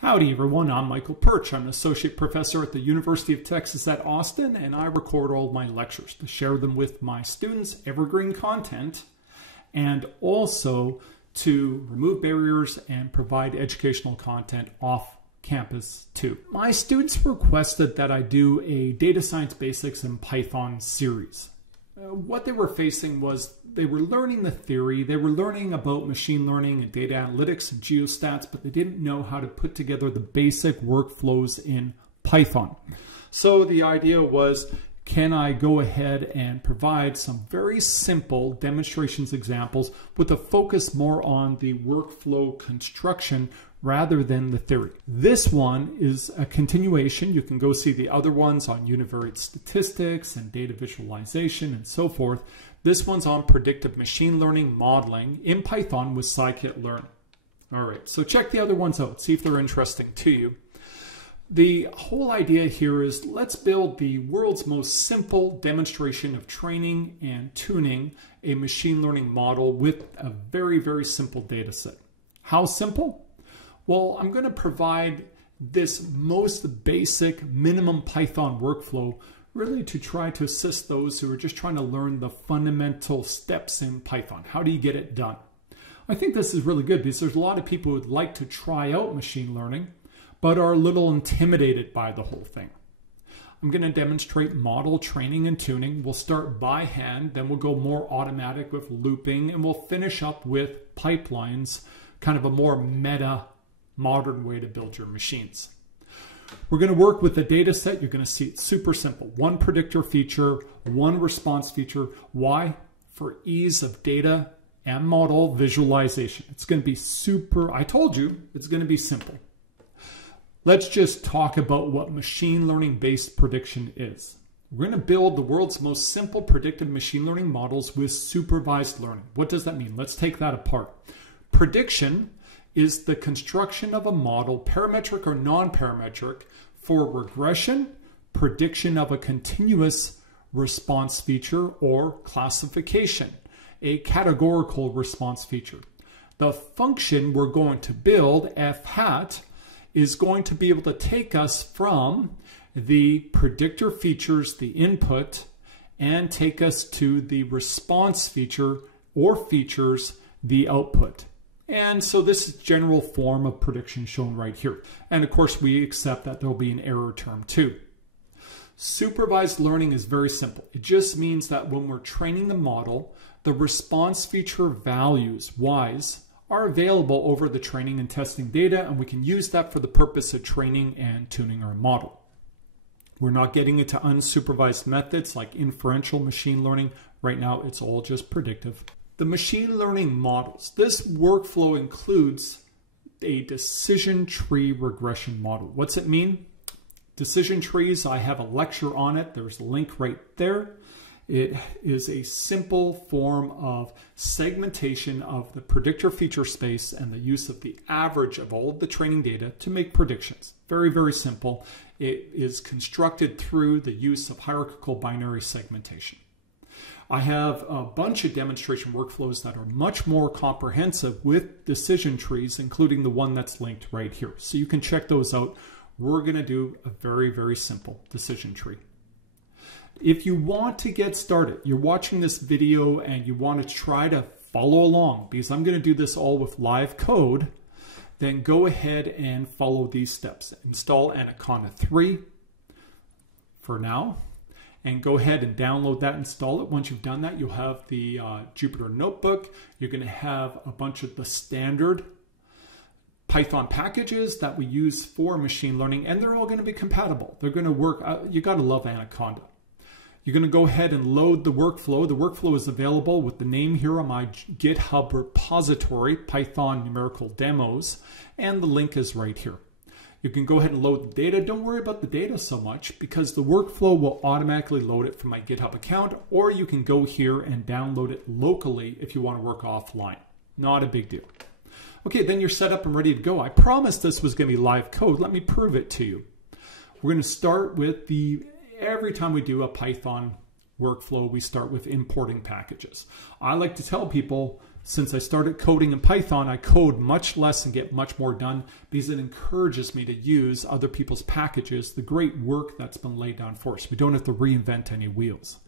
Howdy everyone, I'm Michael Perch. I'm an associate professor at the University of Texas at Austin, and I record all of my lectures to share them with my students, evergreen content, and also to remove barriers and provide educational content off campus too. My students requested that I do a Data Science Basics in Python series. What they were facing was they were learning the theory, they were learning about machine learning and data analytics and geostats, but they didn't know how to put together the basic workflows in Python. So the idea was, can I go ahead and provide some very simple demonstrations examples with a focus more on the workflow construction rather than the theory. This one is a continuation. You can go see the other ones on univariate statistics and data visualization and so forth. This one's on predictive machine learning modeling in Python with scikit-learn. All right, so check the other ones out, see if they're interesting to you. The whole idea here is let's build the world's most simple demonstration of training and tuning a machine learning model with a very, very simple data set. How simple? Well, I'm going to provide this most basic minimum Python workflow really to try to assist those who are just trying to learn the fundamental steps in Python. How do you get it done? I think this is really good because there's a lot of people who would like to try out machine learning but are a little intimidated by the whole thing. I'm going to demonstrate model training and tuning. We'll start by hand, then we'll go more automatic with looping, and we'll finish up with pipelines, kind of a more meta modern way to build your machines. We're going to work with the data set. You're going to see it's super simple. One predictor feature, one response feature. Why? For ease of data and model visualization. It's going to be super, I told you, it's going to be simple. Let's just talk about what machine learning based prediction is. We're going to build the world's most simple predictive machine learning models with supervised learning. What does that mean? Let's take that apart. Prediction is the construction of a model, parametric or non-parametric, for regression, prediction of a continuous response feature, or classification, a categorical response feature. The function we're going to build, f hat, is going to be able to take us from the predictor features, the input, and take us to the response feature or features, the output. And so this is general form of prediction shown right here. And of course, we accept that there'll be an error term too. Supervised learning is very simple. It just means that when we're training the model, the response feature values, Ys, are available over the training and testing data, and we can use that for the purpose of training and tuning our model. We're not getting into unsupervised methods like inferential machine learning. Right now, it's all just predictive. The machine learning models. This workflow includes a decision tree regression model. What's it mean? Decision trees, I have a lecture on it. There's a link right there. It is a simple form of segmentation of the predictor feature space and the use of the average of all of the training data to make predictions. Very, very simple. It is constructed through the use of hierarchical binary segmentation. I have a bunch of demonstration workflows that are much more comprehensive with decision trees, including the one that's linked right here. So you can check those out. We're going to do a very, very simple decision tree. If you want to get started, you're watching this video and you want to try to follow along, because I'm going to do this all with live code, then go ahead and follow these steps. Install Anaconda 3 for now. And go ahead and download that, install it. Once you've done that, you'll have the Jupyter notebook. You're going to have a bunch of the standard Python packages that we use for machine learning, and they're all going to be compatible. They're going to work. You got to love Anaconda. You're going to go ahead and load the workflow. The workflow is available with the name here on my GitHub repository, Python numerical demos, and the link is right here. You can go ahead and load the data. Don't worry about the data so much because the workflow will automatically load it from my GitHub account, or you can go here and download it locally if you want to work offline. Not a big deal. Okay, then you're set up and ready to go. I promised this was going to be live code. Let me prove it to you. We're going to start with every time we do a Python workflow, we start with importing packages. I like to tell people Since I started coding in Python, I code much less and get much more done because it encourages me to use other people's packages, the great work that's been laid down for us. We don't have to reinvent any wheels.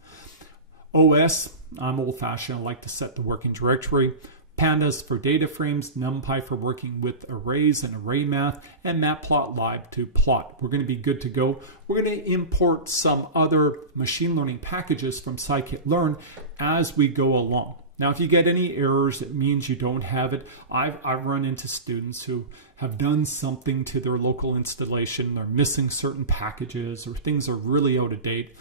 OS, I'm old-fashioned. I like to set the working directory. Pandas for data frames, NumPy for working with arrays and array math, and matplotlib to plot. We're going to be good to go. We're going to import some other machine learning packages from scikit-learn as we go along. Now, if you get any errors, it means you don't have it. I've run into students who have done something to their local installation. They're missing certain packages or things are really out of date.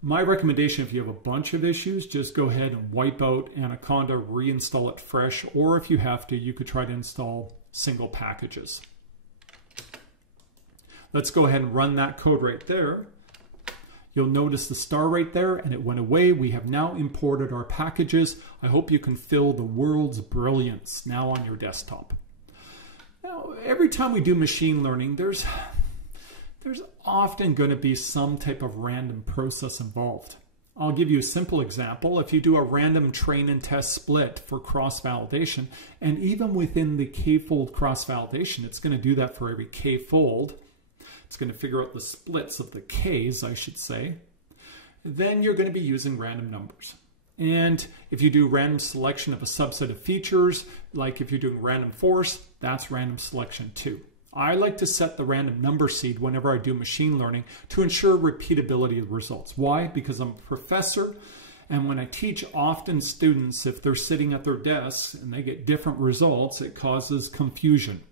My recommendation, if you have a bunch of issues, just go ahead and wipe out Anaconda, reinstall it fresh, or if you have to, you could try to install single packages. Let's go ahead and run that code right there. You'll notice the star right there, and it went away. We have now imported our packages. I hope you can feel the world's brilliance now on your desktop. Now, every time we do machine learning, there's often going to be some type of random process involved. I'll give you a simple example. If you do a random train and test split for cross-validation, and even within the KFold cross-validation, it's going to do that for every KFold. It's going to figure out the splits of the Ks, I should say. Then you're going to be using random numbers. And if you do random selection of a subset of features, like if you're doing random forest, that's random selection too. I like to set the random number seed whenever I do machine learning to ensure repeatability of results. Why? Because I'm a professor, and when I teach, often students, if they're sitting at their desks and they get different results, it causes confusion.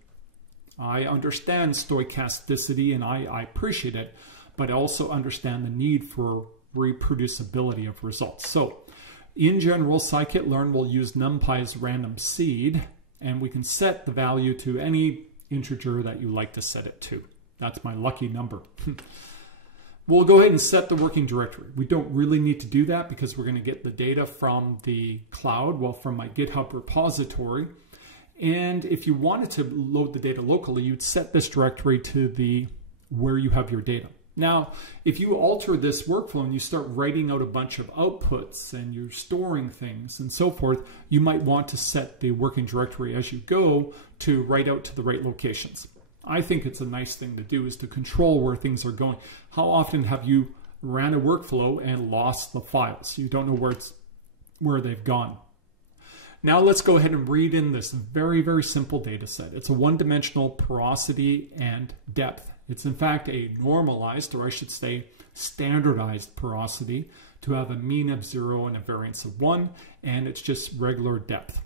I understand stochasticity and I appreciate it, but I also understand the need for reproducibility of results. So in general, scikit-learn will use NumPy's random seed, and we can set the value to any integer that you like to set it to. That's my lucky number. We'll go ahead and set the working directory. We don't really need to do that because we're going to get the data from the cloud, well, from my GitHub repository. And if you wanted to load the data locally, you'd set this directory to where you have your data. Now, if you alter this workflow and you start writing out a bunch of outputs and you're storing things and so forth, you might want to set the working directory as you go to write out to the right locations. I think it's a nice thing to do, is to control where things are going. How often have you ran a workflow and lost the files? You don't know where they've gone. Now let's go ahead and read in this very, very simple data set. It's a one-dimensional porosity and depth. It's in fact a normalized, or I should say standardized porosity to have a mean of 0 and a variance of 1, and it's just regular depth.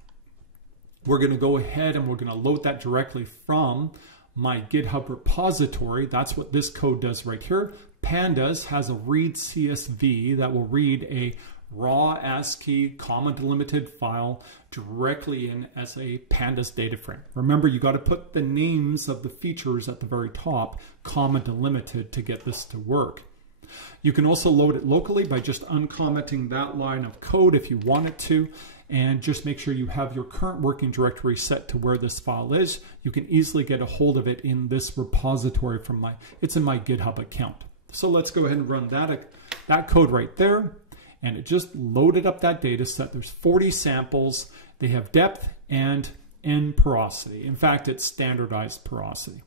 We're going to go ahead and we're going to load that directly from my GitHub repository. That's what this code does right here. Pandas has a read CSV that will read a raw ASCII comma delimited file directly in as a pandas data frame. Remember, you got to put the names of the features at the very top, comma delimited, to get this to work. You can also load it locally by just uncommenting that line of code if you want it to, and just make sure you have your current working directory set to where this file is. You can easily get a hold of it in this repository from it's in my GitHub account. So let's go ahead and run that code right there. And it just loaded up that data set. There's 40 samples. They have depth and N porosity. In fact, it's standardized porosity.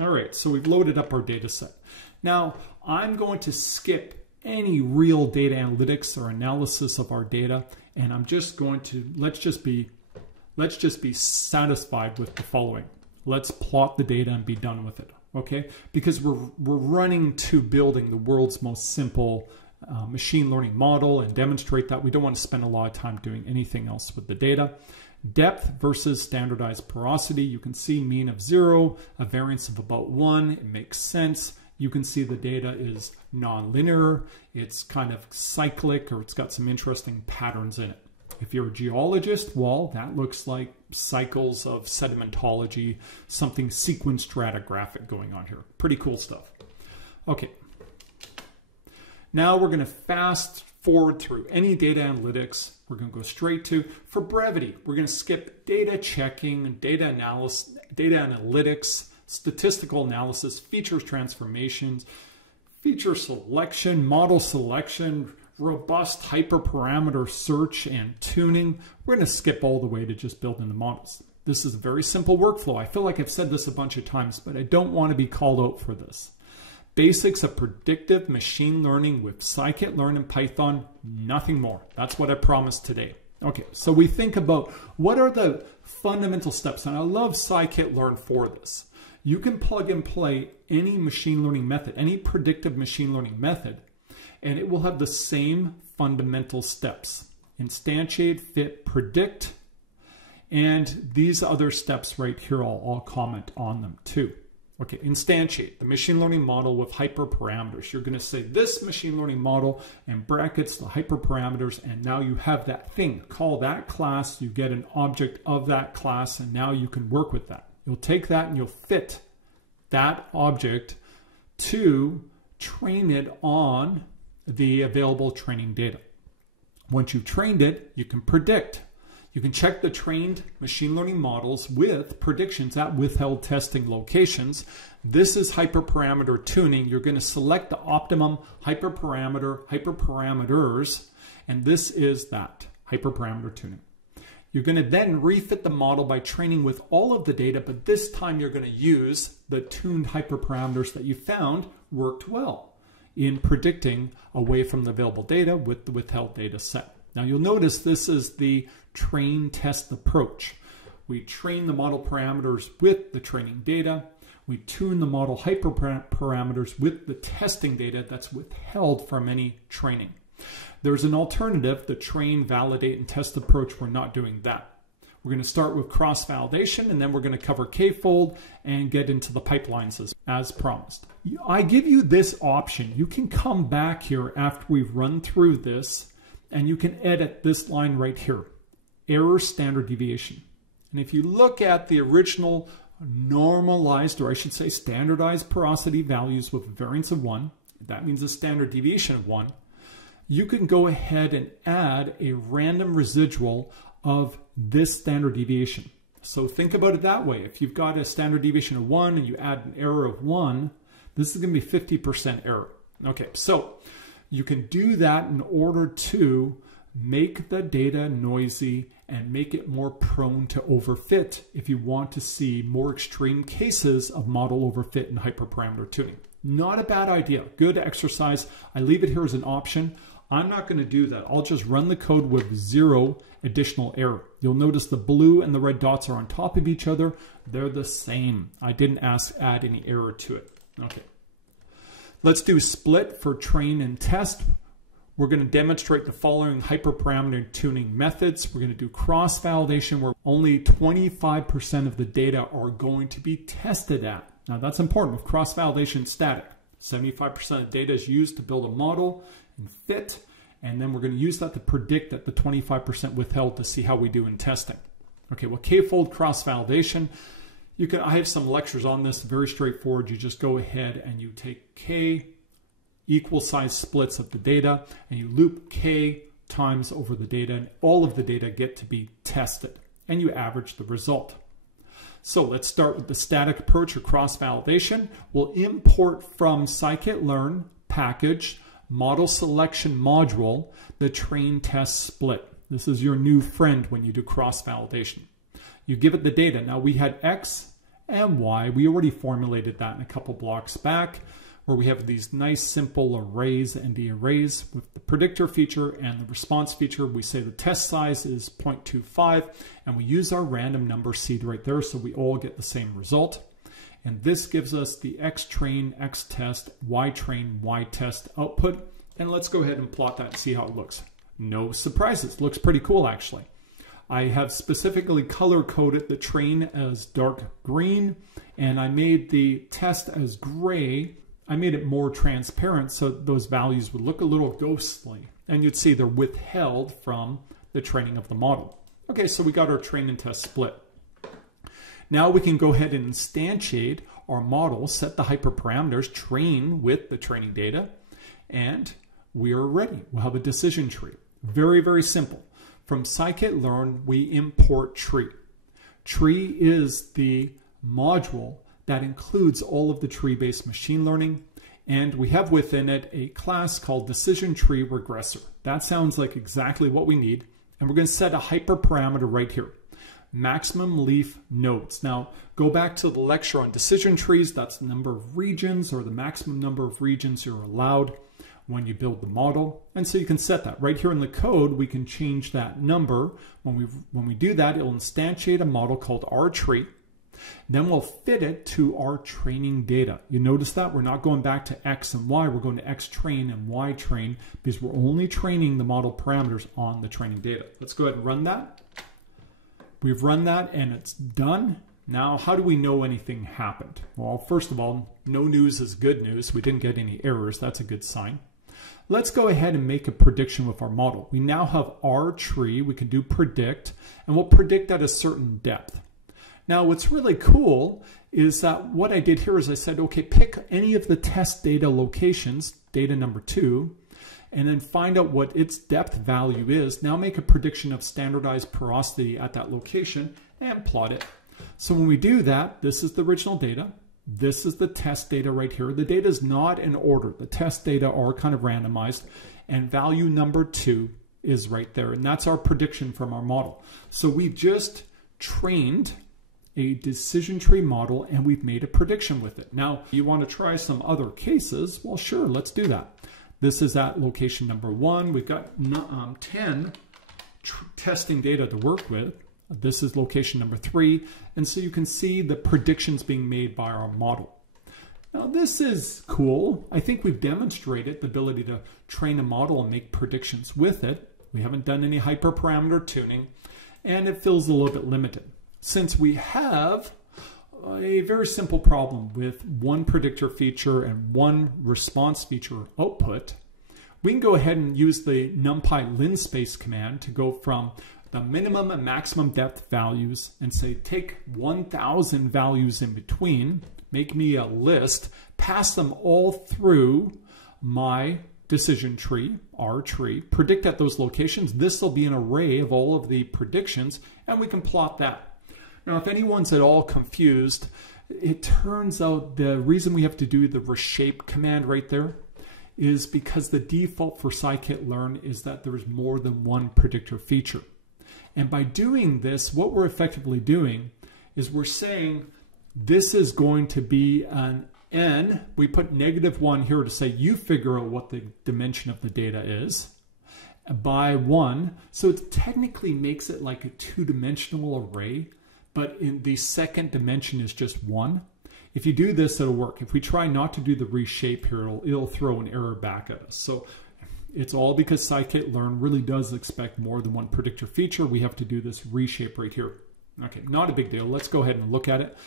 All right, so we've loaded up our data set. Now, I'm going to skip any real data analytics or analysis of our data, and I'm just going to, let's just be satisfied with the following. Let's plot the data and be done with it, okay? Because we're running to building the world's most simple machine learning model and demonstrate that. We don't want to spend a lot of time doing anything else with the data. Depth versus standardized porosity. You can see mean of 0, a variance of about 1. It makes sense. You can see the data is nonlinear. It's kind of cyclic, or it's got some interesting patterns in it. If you're a geologist, well, that looks like cycles of sedimentology, something sequence stratigraphic going on here. Pretty cool stuff. Okay. Now we're going to fast forward through any data analytics. We're going to go straight to, for brevity, we're going to skip data checking, data analysis, data analytics, statistical analysis, features transformations, feature selection, model selection, robust hyperparameter search and tuning, we're going to skip all the way to just building the models. This is a very simple workflow. I feel like I've said this a bunch of times, but I don't want to be called out for this. Basics of predictive machine learning with scikit-learn and Python, nothing more. That's what I promised today. Okay, so we think about what are the fundamental steps, and I love scikit-learn for this. You can plug and play any machine learning method, any predictive machine learning method, and it will have the same fundamental steps. Instantiate, fit, predict, and these other steps right here, I'll comment on them too. Okay, instantiate, the machine learning model with hyperparameters. You're going to say this machine learning model and brackets the hyperparameters, and now you have that thing. Call that class, you get an object of that class, and now you can work with that. You'll take that and you'll fit that object to train it on the available training data. Once you've trained it, you can predict. You can check the trained machine learning models with predictions at withheld testing locations. This is hyperparameter tuning. You're going to select the optimum hyperparameters, and this is that hyperparameter tuning. You're going to then refit the model by training with all of the data, but this time you're going to use the tuned hyperparameters that you found worked well in predicting away from the available data with the withheld data set. Now you'll notice this is the train test approach. We train the model parameters with the training data. We tune the model hyperparameters with the testing data that's withheld from any training. There's an alternative, the train, validate, and test approach. We're not doing that. We're going to start with cross-validation, and then we're going to cover KFold and get into the pipelines as promised. I give you this option. You can come back here after we've run through this, and you can edit this line right here, error standard deviation. And if you look at the original normalized, or I should say standardized porosity values with a variance of 1, that means a standard deviation of 1, you can go ahead and add a random residual of this standard deviation. So think about it that way. If you've got a standard deviation of 1 and you add an error of 1, this is going to be 50% error. Okay, so you can do that in order to make the data noisy and make it more prone to overfit if you want to see more extreme cases of model overfit and hyperparameter tuning. Not a bad idea. Good exercise. I leave it here as an option. I'm not going to do that. I'll just run the code with 0 additional error. You'll notice the blue and the red dots are on top of each other. They're the same. I didn't add any error to it. Okay. Let's do split for train and test. We're going to demonstrate the following hyperparameter tuning methods. We're going to do cross-validation where only 25% of the data are going to be tested at. Now that's important. With cross-validation static, 75% of data is used to build a model and fit, and then we're going to use that to predict at the 25% withheld to see how we do in testing. Okay, well, KFold cross-validation, I have some lectures on this, very straightforward. You just go ahead and you take K equal size splits of the data and you loop K times over the data, and all of the data get to be tested, and you average the result. So let's start with the static approach or cross-validation. We'll import from scikit-learn package model selection module the train test split. This is your new friend when you do cross-validation. You give it the data. Now we had X and Y. We already formulated that in a couple blocks back, where we have these nice simple arrays and the arrays with the predictor feature and the response feature. We say the test size is 0.25, and we use our random number seed right there so we all get the same result. And this gives us the X train, X test, Y train, Y test output. And let's go ahead and plot that and see how it looks. No surprises. Looks pretty cool, actually. I have specifically color coded the train as dark green, and I made the test as gray. I made it more transparent so those values would look a little ghostly, and you'd see they're withheld from the training of the model. Okay, so we got our train and test split. Now we can go ahead and instantiate our model, set the hyperparameters, train with the training data, and we are ready. We'll have a decision tree. Very, very simple. From scikit-learn, we import tree. Tree is the module that includes all of the tree-based machine learning, And we have within it a class called decision tree regressor. That sounds like exactly what we need. And we're going to set a hyperparameter right here. Maximum leaf nodes. Now, go back to the lecture on decision trees. That's the number of regions or the maximum number of regions you're allowed when you build the model. And so you can set that. Right here in the code, we can change that number. When we do that, it'll instantiate a model called rtree. Then we'll fit it to our training data. You notice that we're not going back to X and Y. We're going to X train and Y train because we're only training the model parameters on the training data. Let's go ahead and run that. We've run that and it's done. Now, how do we know anything happened? Well, first of all, no news is good news. We didn't get any errors. That's a good sign. Let's go ahead and make a prediction with our model. We now have our tree. We can do predict, and we'll predict at a certain depth. Now, what's really cool is that what I did here is I said, okay, pick any of the test data locations, data number 2, and then find out what its depth value is. Now make a prediction of standardized porosity at that location and plot it. So when we do that, this is the original data. This is the test data right here. The data is not in order. The test data are kind of randomized, and value number 2 is right there. And that's our prediction from our model. So we've just trained a decision tree model and we've made a prediction with it. Now, you want to try some other cases? Well, sure, let's do that. This is at location number 1. We've got 10 testing data to work with. This is location number 3. And so you can see the predictions being made by our model. Now, this is cool. I think we've demonstrated the ability to train a model and make predictions with it. We haven't done any hyperparameter tuning, and it feels a little bit limited. Since we have a very simple problem with one predictor feature and one response feature output, we can go ahead and use the numpy linspace command to go from the minimum and maximum depth values and say, take 1,000 values in between, make me a list, pass them all through my decision tree, our tree, predict at those locations. This will be an array of all of the predictions, and we can plot that. Now, if anyone's at all confused, it turns out the reason we have to do the reshape command right there is because the default for scikit-learn is that there's more than one predictor feature. And by doing this, what we're effectively doing is we're saying this is going to be an n. We put -1 here to say you figure out what the dimension of the data is by 1. So it technically makes it like a 2-dimensional array, but in the second dimension is just 1. If you do this, it'll work. If we try not to do the reshape here, it'll throw an error back at us. So it's all because scikit-learn really does expect more than one predictor feature. We have to do this reshape right here. Okay, not a big deal. Let's go ahead and look at it.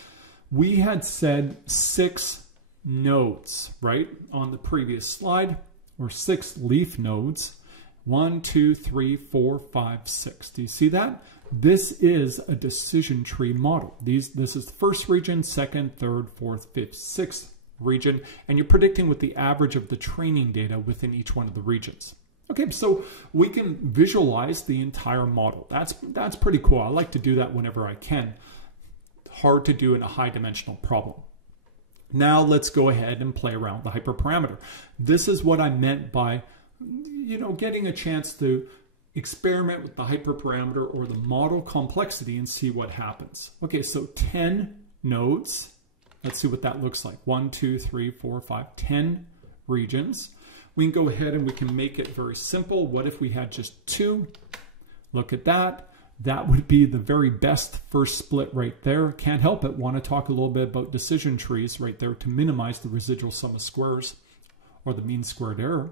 We had said 6 nodes, right, on the previous slide, or 6 leaf nodes. 1, 2, 3, 4, 5, 6. Do you see that? This is a decision tree model. This is the first region, second, third, fourth, fifth, sixth region, and you're predicting with the average of the training data within each one of the regions. Okay, so we can visualize the entire model. That's pretty cool. I like to do that whenever I can. Hard to do in a high-dimensional problem. Now let's go ahead and play around with the hyperparameter. This is what I meant by, getting a chance to experiment with the hyperparameter or the model complexity and see what happens. Okay, so 10 nodes. Let's see what that looks like. 1, 2, 3, 4, 5, 10 regions. We can go ahead and we can make it very simple. What if we had just 2? Look at that. That would be the very best first split right there. Can't help it. Want to talk a little bit about decision trees right there to minimize the residual sum of squares or the mean squared error.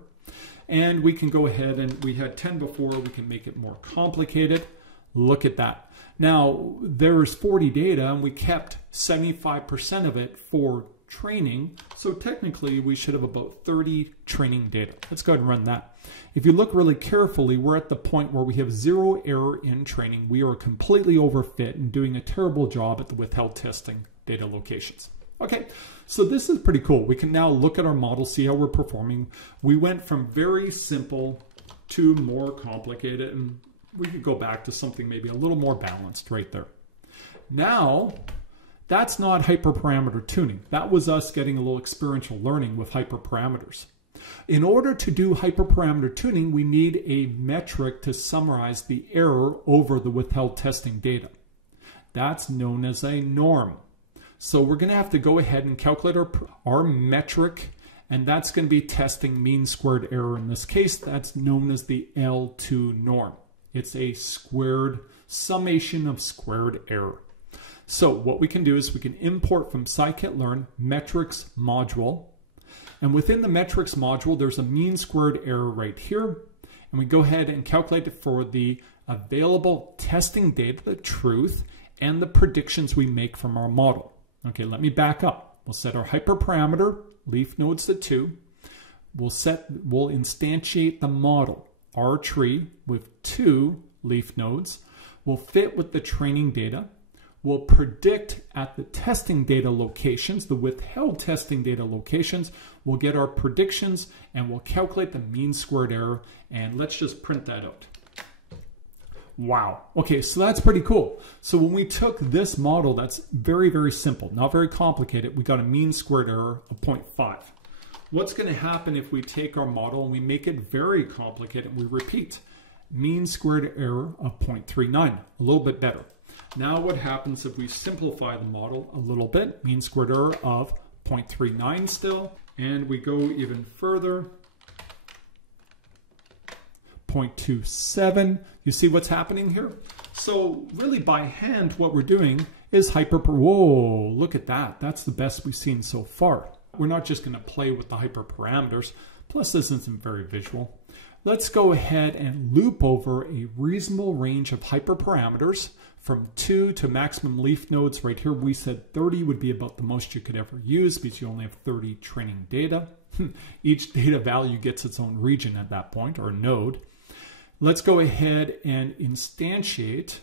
And we can go ahead and we had 10 before. We can make it more complicated. Look at that. Now, there's 40 data and we kept 75% of it for training. So technically, we should have about 30 training data. Let's go ahead and run that. If you look really carefully, we're at the point where we have 0 error in training. We are completely overfit and doing a terrible job at the withheld testing data locations. Okay, so this is pretty cool. We can now look at our model, see how we're performing. We went from very simple to more complicated, and we could go back to something maybe a little more balanced right there. Now, That's not hyperparameter tuning. That was us getting a little experiential learning with hyperparameters. In order to do hyperparameter tuning, we need a metric to summarize the error over the withheld testing data. That's known as a norm. So we're going to have to go ahead and calculate our metric, and that's going to be testing mean squared error. In this case, that's known as the L2 norm. It's a squared summation of squared error. So what we can do is we can import from scikit-learn metrics module. And within the metrics module, there's a mean squared error right here. And we go ahead and calculate it for the available testing data, the truth, and the predictions we make from our model. Okay, let me back up. We'll set our hyperparameter, leaf nodes to 2. We'll instantiate the model, our tree, with 2 leaf nodes. We'll fit with the training data. We'll predict at the testing data locations, the withheld testing data locations. We'll get our predictions and we'll calculate the mean squared error. And let's just print that out. Wow. Okay, so that's pretty cool. So when we took this model, that's very, very simple, not very complicated. We got a mean squared error of 0.5. What's going to happen if we take our model and we make it very complicated? We repeat, mean squared error of 0.39, a little bit better. Now what happens if we simplify the model a little bit? Mean squared error of 0.39 still, and we go even further, 0.27. You see what's happening here? So really by hand, what we're doing is whoa, look at that. That's the best we've seen so far. We're not just going to play with the hyperparameters, plus this isn't very visual. Let's go ahead and loop over a reasonable range of hyperparameters from 2 to maximum leaf nodes. Right here we said 30 would be about the most you could ever use because you only have 30 training data. Each data value gets its own region at that point, or node. Let's go ahead and instantiate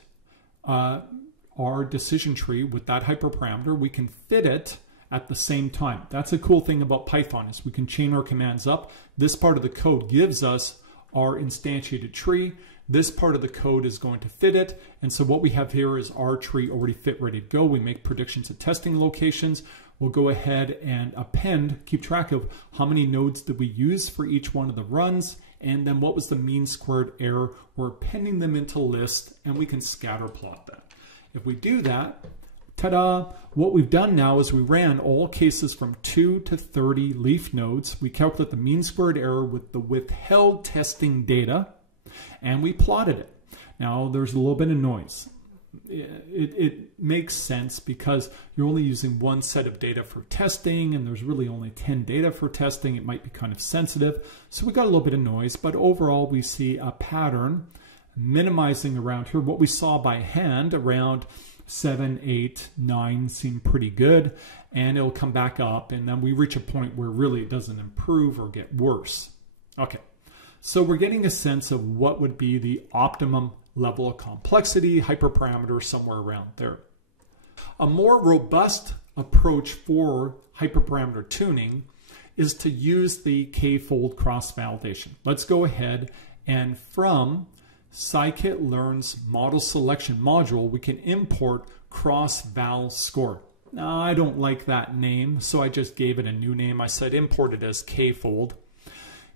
our decision tree with that hyperparameter. We can fit it at the same time. That's a cool thing about Python, is we can chain our commands up. This part of the code gives us our instantiated tree. This part of the code is going to fit it. And so what we have here is our tree already fit, ready to go. We make predictions at testing locations. We'll go ahead and append, keep track of how many nodes did we use for each one of the runs, and then what was the mean squared error. We're appending them into list, and we can scatter plot that. If we do that, ta-da! What we've done now is we ran all cases from 2 to 30 leaf nodes. We calculate the mean squared error with the withheld testing data, and we plotted it. Now there's a little bit of noise. It makes sense because you're only using one set of data for testing, and there's really only 10 data for testing. It might be kind of sensitive. So we got a little bit of noise, but overall we see a pattern minimizing around here. What we saw by hand around 7, 8, 9 seem pretty good, and it'll come back up, and then we reach a point where really it doesn't improve or get worse. Okay, so we're getting a sense of what would be the optimum level of complexity, hyperparameter, somewhere around there. A more robust approach for hyperparameter tuning is to use the KFold cross-validation. Let's go ahead and from Scikit-learn's model selection module, we can import cross-val score. Now, I don't like that name, so I just gave it a new name. I said import it as KFold.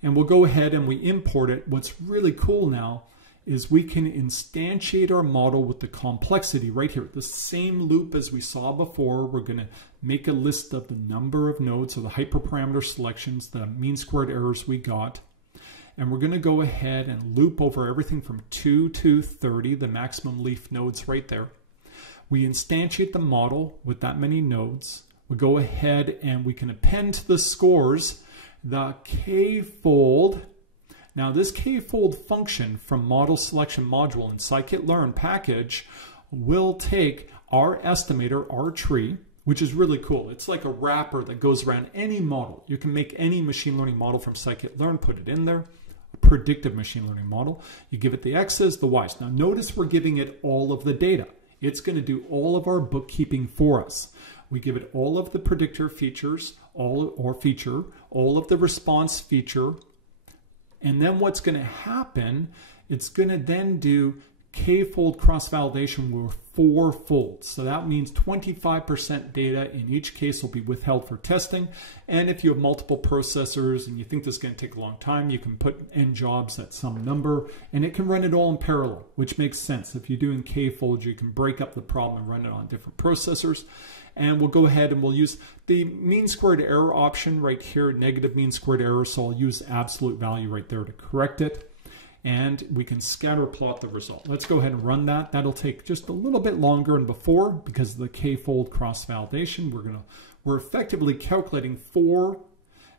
And we'll go ahead and we import it. What's really cool now is we can instantiate our model with the complexity right here. The same loop as we saw before. We're going to make a list of the number of nodes, so the hyperparameter selections, the mean squared errors we got. And we're going to go ahead and loop over everything from 2 to 30, the maximum leaf nodes right there. We instantiate the model with that many nodes. We go ahead and we can append to the scores the KFold. Now this KFold function from model selection module in scikit-learn package will take our estimator, our tree, which is really cool. It's like a wrapper that goes around any model. You can make any machine learning model from scikit-learn, put it in there. A predictive machine learning model. You give it the X's, the Y's. Now notice we're giving it all of the data. It's going to do all of our bookkeeping for us. We give it all of the predictor features, all of the response feature. And then what's going to happen, it's going to then do KFold cross-validation were 4-fold. So that means 25% data in each case will be withheld for testing. And if you have multiple processors and you think this is going to take a long time, you can put n jobs at some number and it can run it all in parallel, which makes sense. If you're doing KFold, you can break up the problem and run it on different processors. And we'll go ahead and we'll use the mean squared error option right here, negative mean squared error. So I'll use absolute value right there to correct it. And we can scatter plot the result. Let's go ahead and run that. That'll take just a little bit longer than before because of the KFold cross-validation. We're effectively calculating 4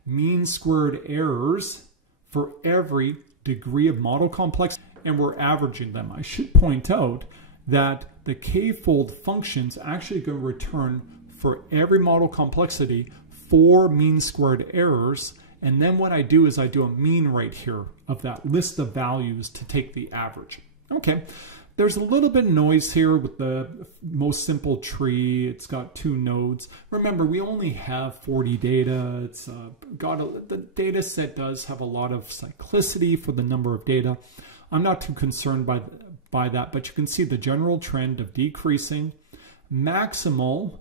mean squared errors for every degree of model complexity, and we're averaging them. I should point out that the KFold function's actually going to return for every model complexity 4 mean squared errors. And then what I do is I do a mean right here of that list of values to take the average. Okay, there's a little bit of noise here with the most simple tree. It's got 2 nodes. Remember, we only have 40 data. It's the data set does have a lot of cyclicity for the number of data. I'm not too concerned by that, but you can see the general trend of decreasing. Maximal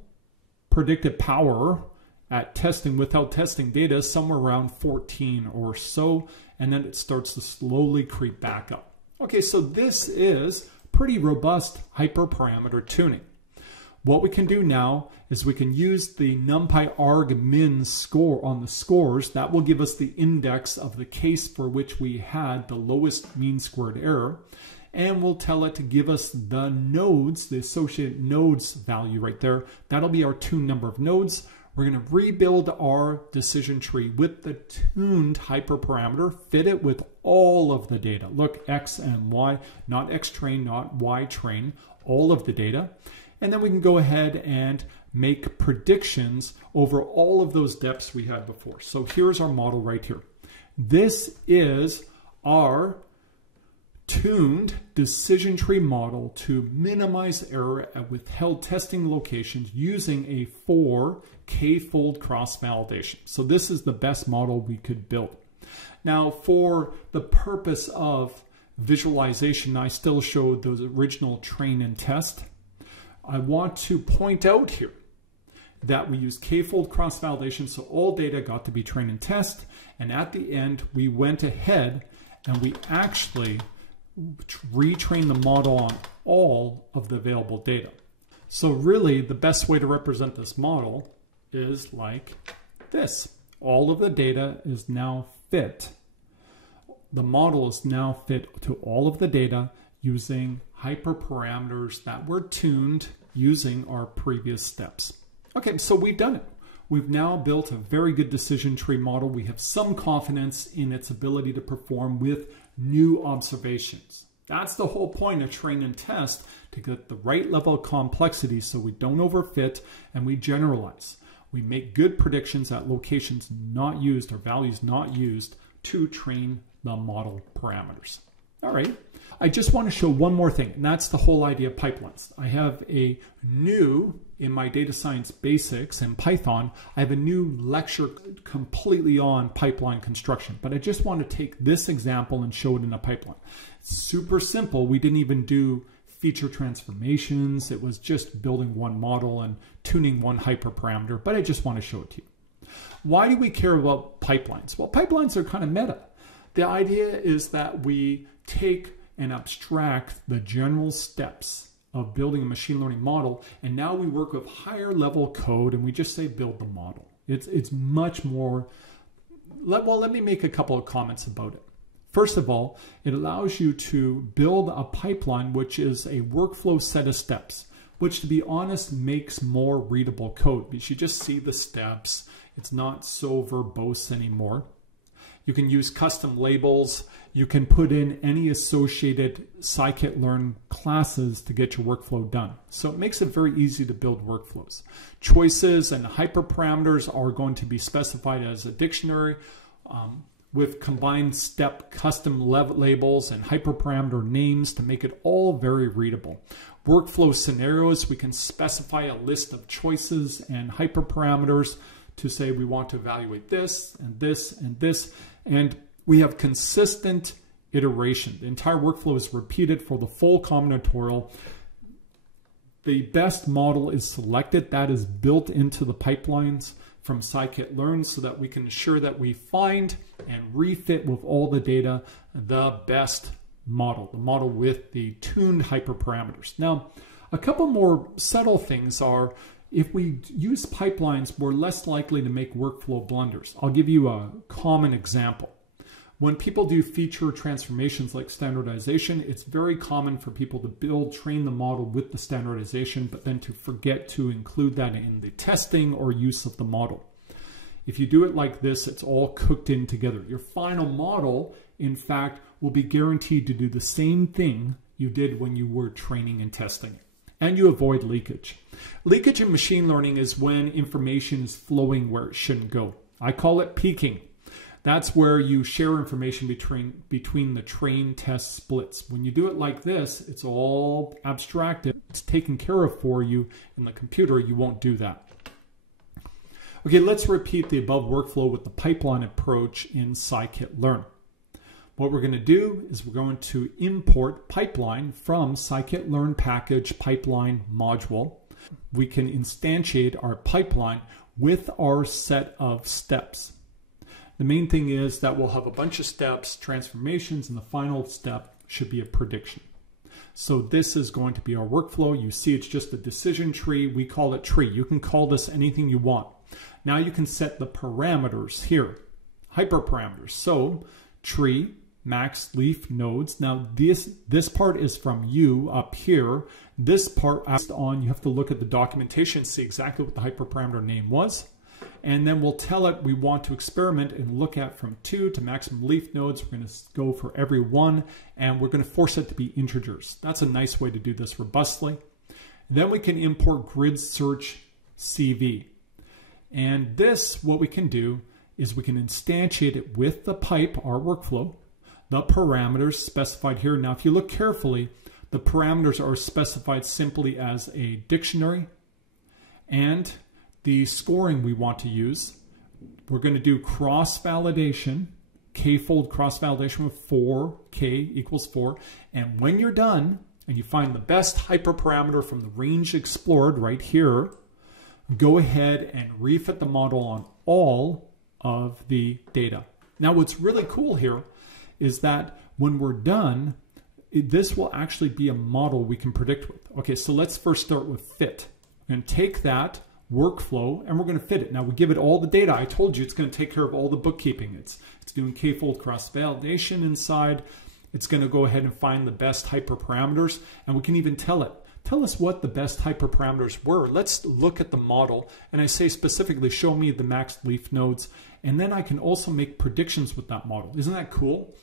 predictive power at testing without testing data is somewhere around 14 or so, and then it starts to slowly creep back up. Okay, so this is pretty robust hyperparameter tuning. What we can do now is we can use the NumPy argmin score on the scores. That will give us the index of the case for which we had the lowest mean squared error. And we'll tell it to give us the nodes, the associated nodes value right there. That'll be our tuned number of nodes. We're going to rebuild our decision tree with the tuned hyperparameter, fit it with all of the data. Look, X and Y, not X train, not Y train, all of the data. And then we can go ahead and make predictions over all of those depths we had before. So here's our model right here. This is our tuned decision tree model to minimize error at withheld testing locations using a 4 KFold cross-validation. So this is the best model we could build. Now, for the purpose of visualization, I still showed those original train and test. I want to point out here that we used KFold cross-validation, so all data got to be train and test. And at the end, we went ahead and we actually retrain the model on all of the available data. So really, the best way to represent this model is like this. All of the data is now fit. The model is now fit to all of the data using hyperparameters that were tuned using our previous steps. Okay, so we've done it. We've now built a very good decision tree model. We have some confidence in its ability to perform with new observations. That's the whole point of train and test, to get the right level of complexity so we don't overfit and we generalize. We make good predictions at locations not used or values not used to train the model parameters. All right, I just want to show one more thing, and that's the whole idea of pipelines. I have a new, in my data science basics in Python, I have a new lecture completely on pipeline construction, but I just want to take this example and show it in a pipeline. It's super simple. We didn't even do feature transformations. It was just building one model and tuning one hyperparameter, but I just want to show it to you. Why do we care about pipelines? Well, pipelines are kind of meta. The idea is that we take and abstract the general steps of building a machine learning model, and now we work with higher level code and we just say build the model. It's much more, well, let me make a couple of comments about it. First of all, it allows you to build a pipeline which is a workflow set of steps, which, to be honest, makes more readable code because you just see the steps. It's not so verbose anymore. You can use custom labels. You can put in any associated scikit-learn classes to get your workflow done. So it makes it very easy to build workflows. Choices and hyperparameters are going to be specified as a dictionary with combined step custom labels and hyperparameter names to make it all very readable. Workflow scenarios, we can specify a list of choices and hyperparameters to say we want to evaluate this and this and this. And we have consistent iteration. The entire workflow is repeated for the full combinatorial. The best model is selected. That is built into the pipelines from scikit-learn so that we can ensure that we find and refit with all the data the best model, the model with the tuned hyperparameters. Now, a couple more subtle things are, if we use pipelines, we're less likely to make workflow blunders. I'll give you a common example. When people do feature transformations like standardization, it's very common for people to train the model with the standardization, but then to forget to include that in the testing or use of the model. If you do it like this, it's all cooked in together. Your final model, in fact, will be guaranteed to do the same thing you did when you were training and testing. And you avoid leakage. Leakage in machine learning is when information is flowing where it shouldn't go. I call it peaking. That's where you share information between the train test splits. When you do it like this, it's all abstracted. It's taken care of for you in the computer. You won't do that. Okay, let's repeat the above workflow with the pipeline approach in scikit-learn. What we're going to do is we're going to import pipeline from scikit-learn package pipeline module. We can instantiate our pipeline with our set of steps. The main thing is that we'll have a bunch of steps, transformations, and the final step should be a prediction. So this is going to be our workflow. You see it's just a decision tree. We call it tree. You can call this anything you want. Now you can set the parameters here, hyperparameters. So tree, max leaf nodes. Now this part is from you up here. This part you have to look at the documentation, see exactly what the hyperparameter name was. And then we'll tell it we want to experiment and look at from 2 to maximum leaf nodes. We're going to go for every one, and we're going to force it to be integers. That's a nice way to do this robustly. Then we can import grid search CV. And this, what we can do is we can instantiate it with the pipe, our workflow, the parameters specified here. Now, if you look carefully, the parameters are specified simply as a dictionary, and the scoring we want to use, we're going to do cross-validation, KFold cross-validation with 4, K equals 4. And when you're done and you find the best hyperparameter from the range explored right here, go ahead and refit the model on all of the data. Now, what's really cool here is that when we're done, this will actually be a model we can predict with. Okay, so let's first start with fit. We're going to take that workflow and we're going to fit it. Now we give it all the data. I told you it's going to take care of all the bookkeeping. It's doing KFold cross-validation inside. It's going to go ahead and find the best hyperparameters, and we can even tell it. Tell us what the best hyperparameters were. Let's look at the model, and I say specifically, show me the max leaf nodes, and then I can also make predictions with that model. Isn't that cool?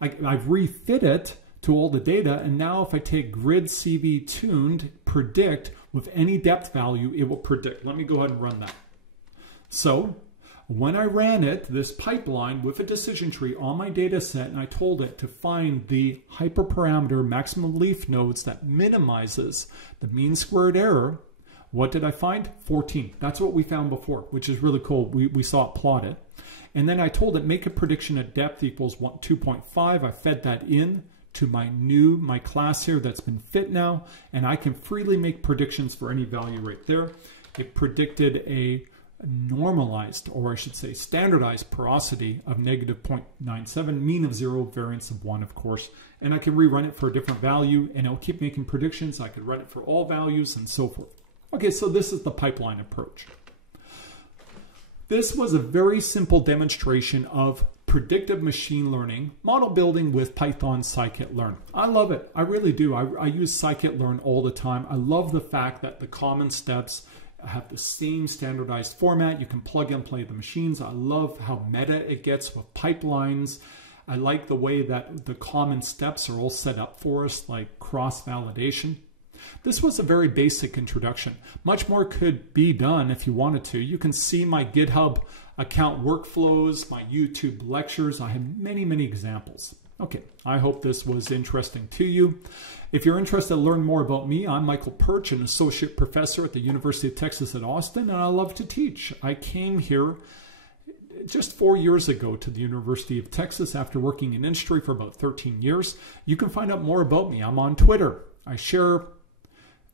I've refit it to all the data, and now if I take grid CV tuned, predict, with any depth value, it will predict. Let me go ahead and run that. So when I ran it, this pipeline with a decision tree on my data set, and I told it to find the hyperparameter maximum leaf nodes that minimizes the mean squared error, what did I find? 14. That's what we found before, which is really cool. We saw it plotted. And then I told it make a prediction at depth equals 2.5. I fed that in to my class here that's been fit now, and I can freely make predictions for any value right there. It predicted a normalized, or I should say standardized porosity of -0.97, mean of 0, variance of 1, of course, and I can rerun it for a different value, and it'll keep making predictions. I could run it for all values and so forth. Okay, so this is the pipeline approach. This was a very simple demonstration of predictive machine learning, model building with Python scikit-learn. I love it. I really do. I use scikit-learn all the time. I love the fact that the common steps have the same standardized format. You can plug and play the machines. I love how meta it gets with pipelines. I like the way that the common steps are all set up for us, like cross-validation. This was a very basic introduction. Much more could be done if you wanted to. You can see my GitHub account workflows, my YouTube lectures. I have many, many examples. Okay, I hope this was interesting to you. If you're interested to learn more about me, I'm Michael Perch, an associate professor at the University of Texas at Austin, and I love to teach. I came here just 4 years ago to the University of Texas after working in industry for about 13 years. You can find out more about me. I'm on Twitter. I share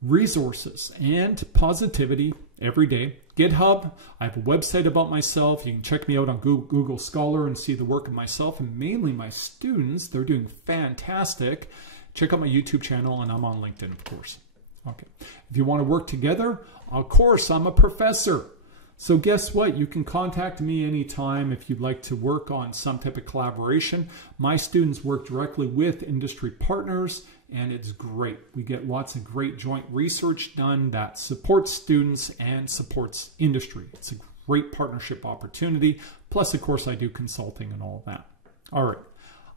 resources and positivity every day. GitHub, I have a website about myself. You can check me out on Google Scholar and see the work of myself and mainly my students. They're doing fantastic. Check out my YouTube channel, and I'm on LinkedIn, of course. Okay. If you want to work together, of course, I'm a professor. So guess what? You can contact me anytime if you'd like to work on some type of collaboration. My students work directly with industry partners, and it's great. We get lots of great joint research done that supports students and supports industry. It's a great partnership opportunity. Plus, of course, I do consulting and all that. All right.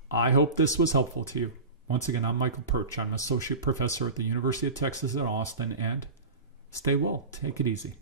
I hope this was helpful to you. Once again, I'm Michael Perch. I'm an associate professor at the University of Texas at Austin, and stay well. Take it easy.